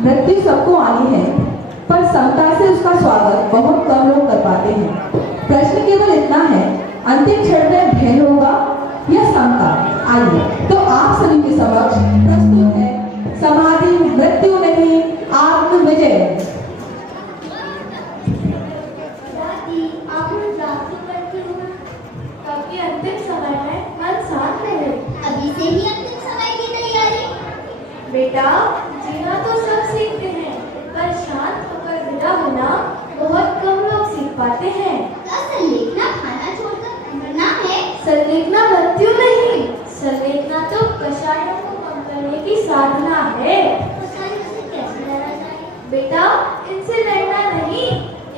मृत्यु सबको आनी है, पर समता से उसका स्वागत बहुत कम लोग कर पाते हैं। प्रश्न केवल इतना है, अंतिम क्षण में भेद होगा या समता? आइए तो आप सभी के समक्ष प्रस्तुत है समाधि मृत्यु नहीं, आत्म विजय। अंतिम समय में मन शांत रहे। अभी से ही अंतिम समय की तैयारी। बेटा, जीना तो सब सीखते हैं, पर शांत होकर विदा होना बहुत कम लोग सीख पाते हैं। संलेखना खाना छोड़कर मरना है। संलेखना मृत्यु नहीं, संलेखना तो कषायों को कम करने की साधना है। से कैसे लड़ा जाए? बेटा, इनसे लड़ना नहीं,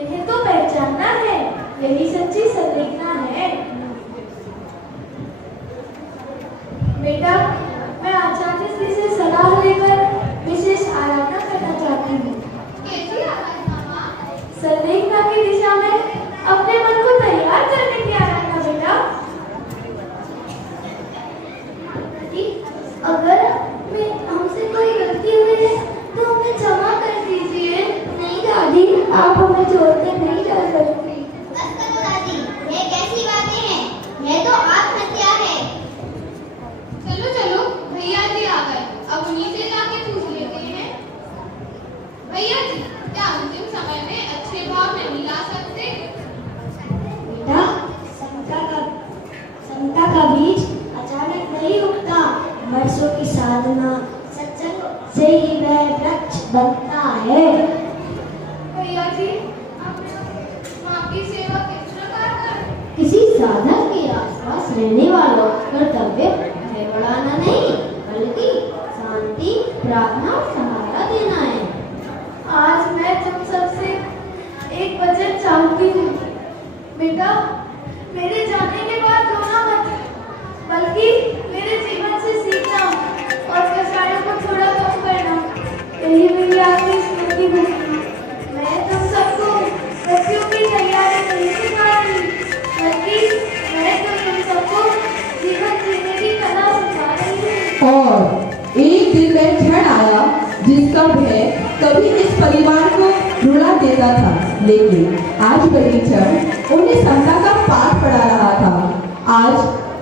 इन्हें तो पहचानना है। यही सच्ची संलेखना है। बेटा, मैं आचार्य जी से सलाह लेकर विशेष आराधना करना चाहती हूँ। कैसी आराधना माँ? संलेखना की दिशा में अपने मन को तैयार करने की आराधना बेटा। अगर हमसे कोई गलती हुई है तो हमें क्षमा कर दीजिए। नहीं दादी, आप हमें छोड़कर नहीं जा सकती। बस करो दादी, ये कैसी बातें हैं? यह तो आत्महत्या है। चलो चलो, भैया जी आ गए, अब उन्हीं से जाके पूछ लेते हैं। भैया जी, क्या अंतिम समय में अच्छे भाव नहीं ला सकते? बेटा, समता का बीज अचानक नहीं उगता। वर्षों की साधना सत्संग से ही वह वृक्ष बनता है। भैया जी, माँ की सेवा किस प्रकार करें? किसी साधक के आसपास रहने वालों कर्तव्य भय बढ़ाना नहीं, बल्कि शांति, प्रार्थना और सहारा देना है। आज मैं तुम सबसे एक वचन चाहती हूँ। बेटा, मेरे जाने के बाद रोना मत, बल्कि मेरे जीवन से सीखना और कषायों को थोड़ा कम करना। यही मेरी आखिरी स्मृति होगी। मैं तुम सबको मृत्यु की तैयारी नहीं सिखा रही, बल्कि मैं तुम सबको जीवन जीने की कला सिखा रही हूँ। और एक दिन वह क्षण आया जिसका भय कभी इस परिवार को रुला देता था, लेकिन आज वही क्षण उन्हें समता का पाठ पढ़ा रहा था। आज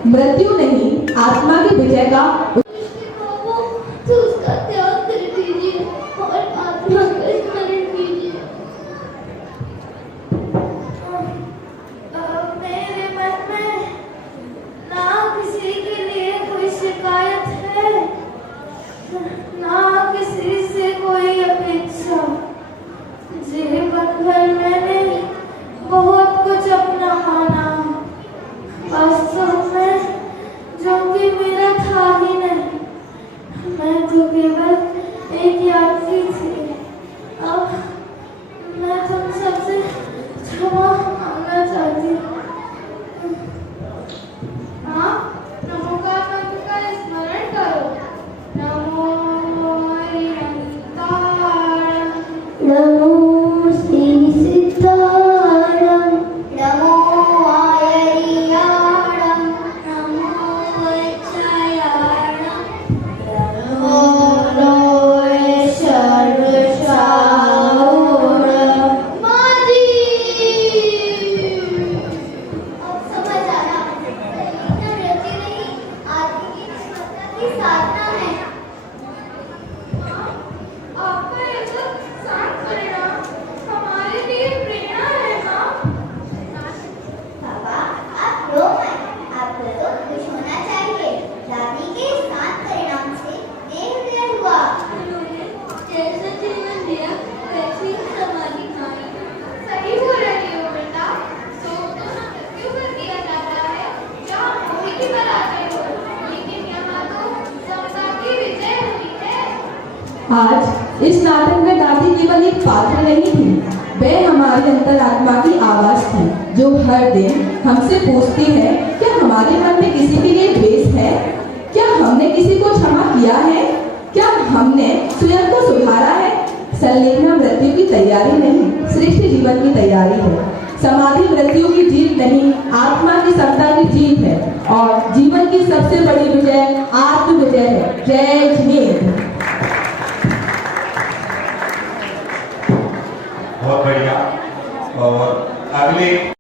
मृत्यु नहीं, आत्मा की विजय का तो उसका त्याग कर दीजिए और आत्मा का स्मरण कीजिए। मेरे मन में ना किसी के लिए कोई शिकायत है, ना किसी से कोई अपेक्षा। जीवन भर मैंने बहुत कुछ अपना माना, वास्तव में जो कि मेरा था ही नहीं। मैं तो केवल एक यात्री थी। अब मैं तुम सबसे क्षमा मांगना चाहती हूँ। हाँ, नमो का मंत्र का स्मरण करो। नमो हरिहंतारं, नमो श्री सिद्धारं, नमो आयरियाणं, नमो वत्सयाणं, नमो सर्वशाहुरं। मादी। अब समझ आया, संलेखना मृत्यु नहीं, आत्मा की क्षमता की साधना है। आपका यह सब शांत परिणाम हमारे लिए प्रेरणा है माँ। बाबा, आप रो मत, आपको तो खुश होना चाहिए। दादी के शांत परिणाम से देह विलय हुआ। उन्होंने जैसा जीवन दिया वैसी ही समाधि खाई। सही हो रही हो बेटा। सो तो ना मृत्यु कर दिया जाता है, जहाँ मोह की बनाते हो, लेकिन यहाँ तो समता की विजय हुई है। आज इस नाटक में दादी केवल एक पात्र नहीं थी, वह हमारी अंतरात्मा की आवाज थी, जो हर दिन हमसे पूछती है, क्या हमारे मन में किसी के लिए द्वेष है? क्या हमने किसी को क्षमा किया है? क्या हमने स्वयं को सुधारा है? संलेखना मृत्यु की तैयारी नहीं, श्रेष्ठ जीवन की तैयारी है। समाधि मृत्यु की जीत नहीं, आत्मा की समता की जीत है, और जीवन की सबसे बड़ी विजय आत्म विजय है। जय जिनेन्द्र। बहुत बढ़िया। और अगले